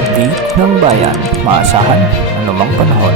update ng bayan. Maasahan anumang panahon.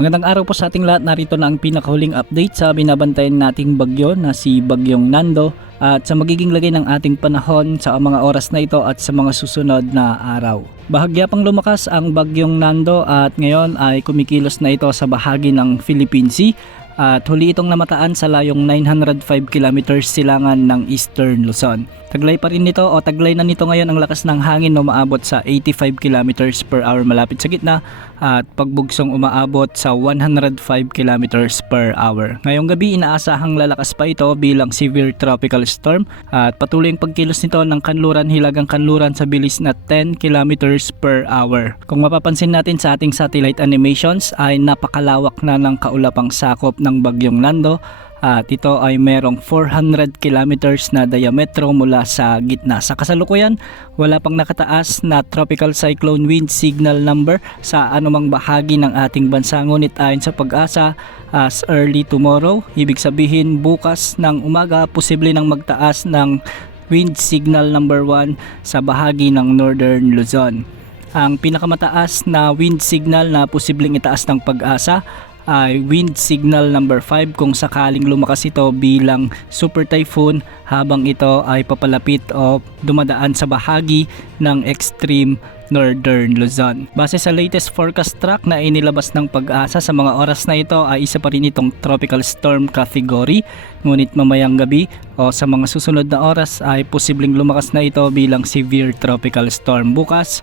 Magandang araw po sa ating lahat. Narito na ang pinakahuling update sa binabantayan nating bagyo na si Bagyong Nando at sa magiging lagay ng ating panahon sa mga oras na ito at sa mga susunod na araw. Bahagya pang lumakas ang Bagyong Nando at ngayon ay kumikilos na ito sa bahagi ng Philippine Sea at huli itong namataan sa layong 905 kilometers silangan ng Eastern Luzon. Taglay pa rin nito o taglay na nito ngayon ang lakas ng hangin na umaabot sa 85 kilometers per hour malapit sa gitna at pagbugsong umaabot sa 105 kilometers per hour. Ngayong gabi inaasahang lalakas pa ito bilang severe tropical storm at patuloy ang pagkilos nito ng kanluran hilagang kanluran sa bilis na 10 kilometers per hour. Kung mapapansin natin sa ating satellite animations ay napakalawak na ng kaulapang sakop ng Bagyong Nando at ito ay merong 400 kilometers na diametro mula sa gitna. Sa kasalukuyan, wala pang nakataas na tropical cyclone wind signal number sa anumang bahagi ng ating bansa. Ngunit ayon sa Pag-asa, as early tomorrow, ibig sabihin bukas ng umaga, posible nang magtaas ng wind signal number 1 sa bahagi ng Northern Luzon. Ang pinakamataas na wind signal na posibleng itaas ng Pag-asa ay wind signal number 5 kung sakaling lumakas ito bilang super typhoon habang ito ay papalapit o dumadaan sa bahagi ng extreme Northern Luzon. Base sa latest forecast track na inilabas ng Pag-asa sa mga oras na ito ay isa pa rin itong tropical storm category, ngunit mamayang gabi o sa mga susunod na oras ay posibleng lumakas na ito bilang severe tropical storm. Bukas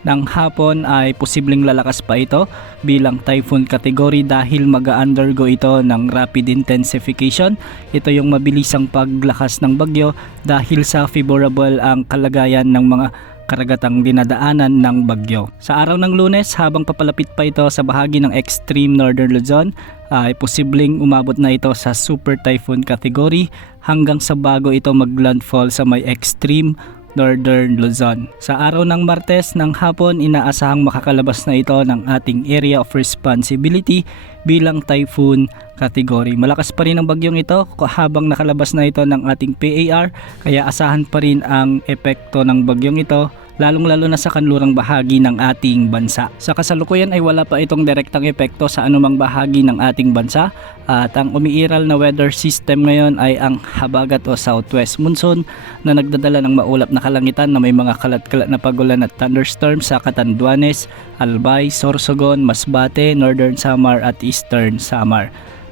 ng hapon ay posibleng lalakas pa ito bilang typhoon category dahil mag-undergo ito ng rapid intensification. Ito yung mabilisang paglakas ng bagyo dahil sa favorable ang kalagayan ng mga karagatang dinadaanan ng bagyo. Sa araw ng Lunes, habang papalapit pa ito sa bahagi ng extreme Northern Luzon, ay posibleng umabot na ito sa super typhoon category hanggang sa bago ito maglandfall sa may extreme Northern Luzon. Sa araw ng Martes ng hapon, inaasahang makakalabas na ito ng ating area of responsibility bilang typhoon category. Malakas pa rin ang bagyong ito habang nakalabas na ito ng ating PAR, kaya asahan pa rin ang epekto ng bagyong ito lalong-lalo na sa kanlurang bahagi ng ating bansa. Sa kasalukuyan ay wala pa itong direktang epekto sa anumang bahagi ng ating bansa at ang umiiral na weather system ngayon ay ang habagat o southwest monsoon na nagdadala ng maulap na kalangitan na may mga kalat-kalat na pagulan at thunderstorms sa Catanduanes, Albay, Sorsogon, Masbate, Northern Samar at Eastern Samar.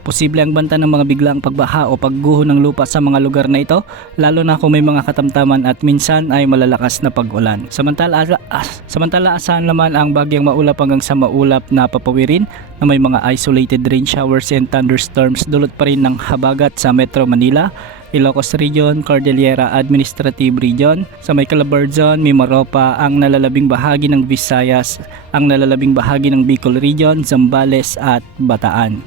Posible ang banta ng mga biglaang pagbaha o pagguho ng lupa sa mga lugar na ito, lalo na kung may mga katamtaman at minsan ay malalakas na pag-ulan. Samantala asahan naman ang bagyang maulap hanggang sa maulap na papawirin na may mga isolated rain showers and thunderstorms dulot pa rin ng habagat sa Metro Manila, Ilocos Region, Cordillera Administrative Region, sa may Calabarzon, Mimaropa, ang nalalabing bahagi ng Visayas, ang nalalabing bahagi ng Bicol Region, Zambales at Bataan.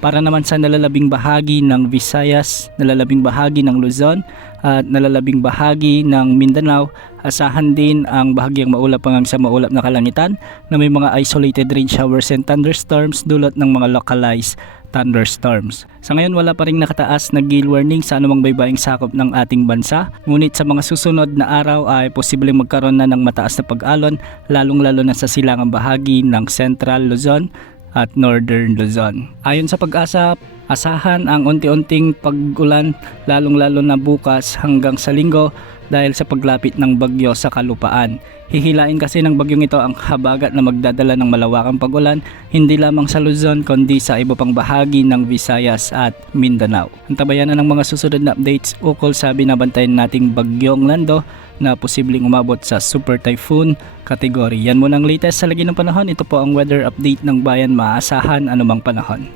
Para naman sa nalalabing bahagi ng Visayas, nalalabing bahagi ng Luzon at nalalabing bahagi ng Mindanao, asahan din ang bahagyang maulap hanggang sa maulap na kalangitan na may mga isolated rain showers and thunderstorms dulot ng mga localized thunderstorms. Sa ngayon wala pa ring nakataas na gale warning sa anumang baybaying sakop ng ating bansa, ngunit sa mga susunod na araw ay posibleng magkaroon na ng mataas na pag-alon lalong-lalo na sa silangang bahagi ng Central Luzon at Northern Luzon. Ayon sa Pag-asa, asahan ang unti-unting pag-ulan lalong-lalo na bukas hanggang sa Linggo dahil sa paglapit ng bagyo sa kalupaan. Hihilain kasi ng bagyong ito ang habagat na magdadala ng malawakang pag-ulan hindi lamang sa Luzon kundi sa iba pang bahagi ng Visayas at Mindanao. Antabayan na ng mga susunod na updates ukol sa binabantayan nating Bagyong Nando na posibleng umabot sa super typhoon category. Yan muna ang latest sa lagi ng panahon. Ito po ang weather update ng bayan, maasahan anumang panahon.